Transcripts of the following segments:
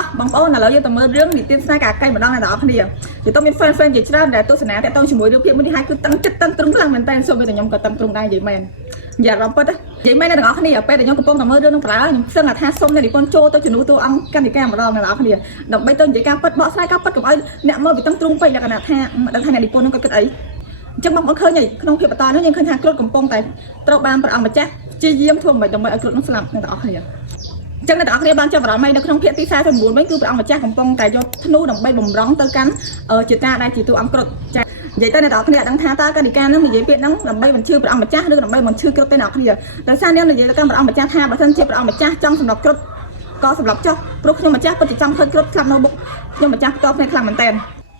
តោះបងប្អូនឥឡូវយើងទៅមើលរឿងនិទានស្នេហ៍កាកៃម្ដងអ្នកនរគ្នាគឺទៅមាន fan ជាច្រើនដែលទស្សនាតាក់ទងជាមួយរឿងភាពមួយនេះហើយគឺតឹងចិត្តតឹងទ្រង់ខ្លាំងមែនតើសូមតែខ្ញុំក៏តឹងទ្រង់ដែរនិយាយមែននិយាយអារម្មណ៍ពិតនិយាយមែនអ្នកនរគ្នាពេលដែលខ្ញុំកំពុងតែមើលរឿងនឹងប្រើខ្ញុំសឹងថាសូមអ្នកនិពន្ធចូលទៅជំនួសតួអង្គកណ្ឌិកាម្ដងអ្នកនរគ្នាដើម្បីទៅនិយាយការពិតបកស្រាយការពិតកុំឲ្យអ្នកមើលពីតឹងទ្រង់ពេកលក្ខណៈថាមិនដឹងថាអ្នកនិពន្ធនឹងគាត់គិតអីអញ្ចឹងបងប្អូនឃើញហើយក្នុងភាពបន្តនេះយើងឃើញថាគ្រុឌកំពុងតែត្រូវបានព្រះអង្គម្ចាស់ព្យាយាមធ្វើដើម្បីឲ្យគ្រុឌនឹងស្លាប់អ្នកនរគ្នាចឹងអ្នកនរគ្នាបានចាប់អារម្មណ៍នៅក្នុងភាគទី49វិញគឺព្រះអង្គម្ចាស់កំពុងតែយកធ្នូដើម្បីបំរុងទៅកាន់ជាតាដែលជាតួអង្គគ្រុឌចានិយាយទៅអ្នកនរគ្នាដឹងថាតើកណ្ឌិកានឹងនិយាយពាក្យហ្នឹងដើម្បីបញ្ឈឺព្រះអង្គម្ចាស់ឬដើម្បីបញ្ឈឺគ្រុឌទេអ្នកនរគ្នាដោយសារនាងនិយាយទៅកាន់ព្រះអង្គម្ចាស់ថាបើសិនជាព្រះអង្គម្ចាស់ចង់សម្រាប់គ្រុឌក៏សម្រាប់ចុះព្រោះខ្ញុំម្ចាស់ពិតជាចង់ឃើញគ្រុឌស្លាប់នៅមុខខ្ញុំម្ចាស់ផ្ទាល់ភ្នែកខ្លាំងមែនតើនិ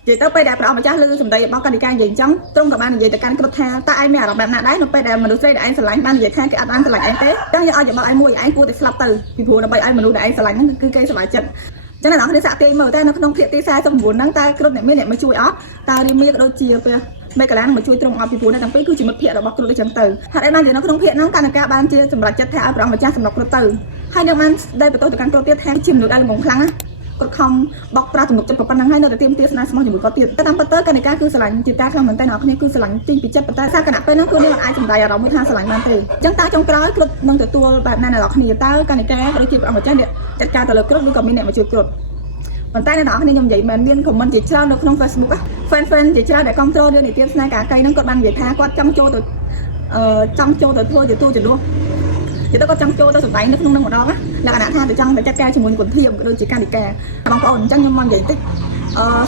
យាយទៅពេលដែលព្រះអង្គម្ចាស់លើសម្ដីរបស់កណ្ឌិកានិយាយអញ្ចឹងទ្រង់ក៏បាននិយាយទៅកាន់គ្រុឌថាតើឯងមានអារម្មណ៍បែបណាដែរនៅពេលដែលមនុស្សស្រីដែលឯងស្រឡាញ់បាននិយាយថាគេអត់បានស្រឡាញ់ឯងទេអញ្ចឹងយើងឲ្យយោបល់ឯងមួយឯងគួរតែស្លាប់ទៅពីព្រោះដើម្បីឲ្យមនុស្សដែលឯងស្រឡាញ់ហ្នឹងគឺគេសប្បាយចិត្តអញ្ចឹងអ្នកនរគ្នាសាកទាយមើលតែនៅក្នុងភាគទី49ហ្នឹងតើគ្រុឌអ្នកមានអ្នកមកជួយអត់តើរាមាក៏ដូចជាពេលមេកលានមកជួយទ្រង់អត់ពីព្រោះអ្នកទាំងពីរគឺជាមិត្តភក្តិរបស់គ្រុឌដូចចឹងទៅហេតុអីបានជានៅក្នុងភាគហ្នឹងកណ្ឌិកាបានជាសម្រេចចិត្តថាឲ្យព្រះអង្គម្ចាស់សម្រាប់គ្រុឌទៅហើយនៅបានស្ដីបន្ទោសទៅកាន់គ្រុឌទៀតថាជាមនុស្សដែលល្ងងខ្លាំងណាគាត់ខំបោកប្រាស់ទំនុកចិត្តប៉ុណ្ណឹងហើយនៅតែទៀមទាស្នេហ៍ស្មោះជាមួយគាត់ទៀតតែតាមពិតទៅកណ្ឌិកាគឺស្រឡាញ់ជាតាខ្លាំងមែនតើអ្នកនរគ្នាគឺស្រឡាញ់ទីពីចិត្តប៉ុន្តែសារគណៈពេលហ្នឹងគឺនាងអាចសម្ដែងអារម្មណ៍មួយថាស្រឡាញ់បានទេអញ្ចឹងតើចុងក្រោយគ្រុឌនឹងទទួលបែបណាអ្នកនរគ្នាតើកណ្ឌិកាឬជាព្រះអង្គម្ចាស់ចាត់ការទៅលើគ្រុឌឬក៏មានអ្នកមកជួយគ្រុឌប៉ុន្តែអ្នកនរគ្នាខ្ញុំនិយាយមែនមាន comment ជាច្រើននៅក្នុង Facebook fan ជាច្រើនដែលគ្រប់គ្រងរឿងនិទានស្នេហ៍កាកៃហ្នឹងគាត់បាននិយាយថាគាត់ចង់ចូលទៅធ្វើជាតួជំនួសជាទៅគាត់ចង់ចូលទៅសម្ដែងនៅក្នុងនឹងម្ដងលក្ខណៈថាទៅចង់ទៅចាត់ការជាមួយគុណធៀមក៏ដូចជាកណ្ឌិកាបងប្អូនអញ្ចឹងខ្ញុំមកនិយាយតិច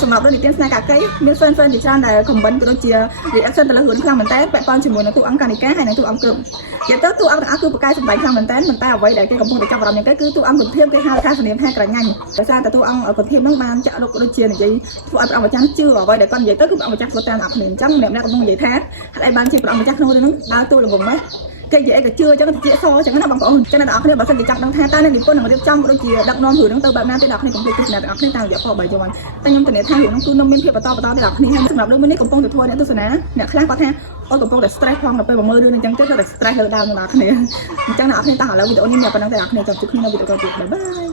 សម្រាប់រឿងនិទានស្នេហ៍កាកៃមាន fan ជាច្រើនដែល comment ក៏ដូចជា reaction ទៅលើរឿងខ្លាំងមែនតើពាក់ព័ន្ធជាមួយនឹងតួអង្គកណ្ឌិកាហើយនិងតួអង្គគ្រុឌនិយាយទៅតួអង្គទាំងអស់គឺប្រកែកសម្ដែងខ្លាំងមែនតើប៉ុន្តែអ្វីដែលគេកំពុងតែចាប់អារម្មណ៍យ៉ាងទៅគឺតួអង្គគុណធៀមគេហៅថាសនាមថាក្រញ៉ាញ់ដោយសារតែតួអង្គគុណធៀមហ្នឹងបានចាក់លុកដូចជានិយាយធ្វើឲ្យព្រះអង្គម្ចាស់ជឿអ្វីដែលគាត់និយាយទៅគឺព្រះអង្គម្ចាស់ធ្វើតាមអ្នកគ្នាអញ្ចឹងម្នាក់កំពុងនិយាយថាហេតុអីបានជាព្រះអង្គម្ចាស់ក្នុងរឿងហ្នឹងដើរតួល្ងងម៉េះគេនិយាយក៏ជឿអញ្ចឹងទៅជាសអញ្ចឹងណាបងប្អូនអញ្ចឹងអ្នកនរគ្នាបើសិនជាចង់ដឹងថាតើអ្នកនិពន្ធនឹងរៀបចំដូចជាដឹកនាំរឿងហ្នឹងទៅបែបណាទេអ្នកនរគ្នាកុំភ្លេចទស្សនាអ្នកនរគ្នាតាមរយៈផល3យន់តែខ្ញុំធានាថារឿងហ្នឹងគឺនឹងមានភាពបន្តទេអ្នកនរគ្នាហើយសម្រាប់រឿងនេះកំពុងតែធ្វើអ្នកទស្សនាអ្នកខ្លះគាត់ថាអូកំពុងតែ stress ផងដល់ពេលមើលរឿងនេះអញ្ចឹងទៅតែ stress លើដើមអ្នកនរគ្នាអញ្ចឹងអ្នកនរគ្នាតាំងឥឡូវវីដេអូនេះមានប៉ុណ្ណឹងតែអ្នកនរគ្នាចាំជួបគ្នានៅវីដេអូក្រោយទៀតបាយបាយ